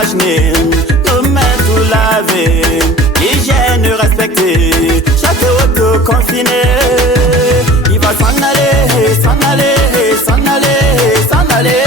vaginée, nos mains tout lavées, hygiène respectée, chaque auto confiné. Il va s'en aller, s'en aller, s'en aller, s'en aller.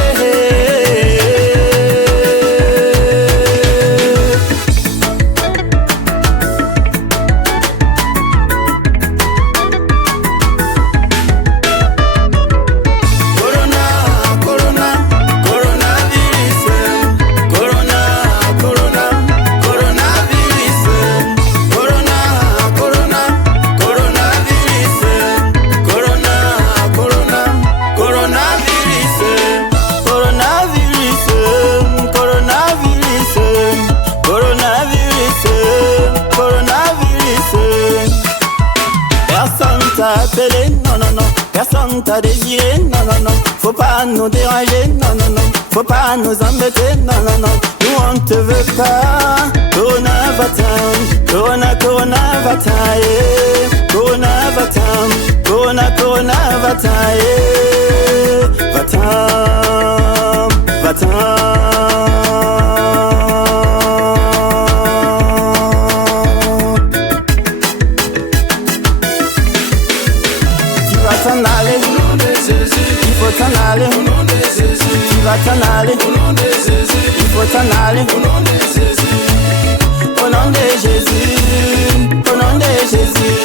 Non, non, non, personne t'a désiré, non, non, non, faut pas nous déranger, non, non, non, faut pas nous embêter, non, non, non, nous on te veut pas. Corona va-t'en, Corona, Corona va-t'en, yeah. Corona va-t'en, Corona, Corona va-t'en, yeah. Va-t'en, va-t'en. Il faut t'en aller, tu vas t'en aller, il faut t'en aller, au nom de Jésus, au nom de Jésus.